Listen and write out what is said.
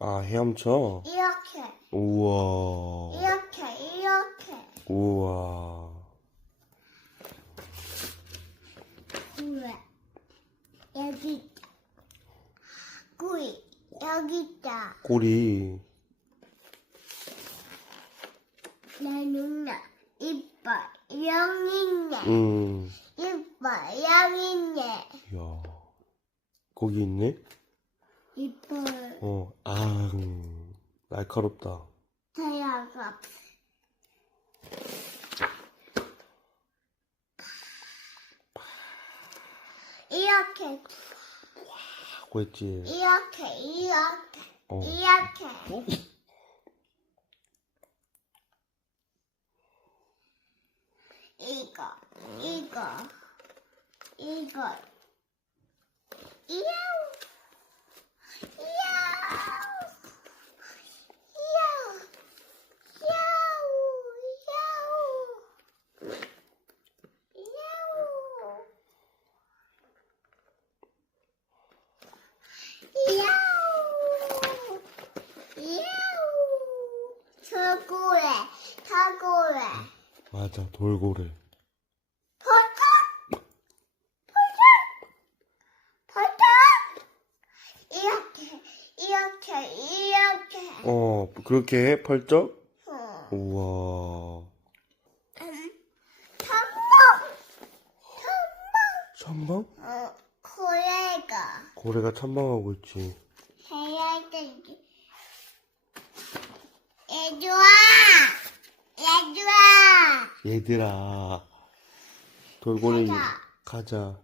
아, 헤엄쳐? 이렇게, 우와. 이렇게, 이렇게. 우와. 그래. 여기 있다. 구이, 여기 있다. 꼬리. 내 누나, 이뻐, 여기 있네. 음. 이뻐, 여기 있네. 이야. 거기 있네? 이뻐, 어, 아, 음, 날카롭다. 태양아. 이렇게, 하고 했지. 이렇게, 이렇게, 어. 이렇게. 이거, 이거, 이거. 이야우, 이야우, 이야우, 서고래, 사고래. 맞아, 돌고래. 버터! 버터! 버터! 이렇게, 이렇게, 이렇게. 어, 그렇게 해? 펄쩍? 어. 우와. 탐방! 천방? 어, 고래가 고래가 천방하고 있지. 해야 되지. 얘들아! 얘들아! 얘들아. 돌고래, 가자. 가자.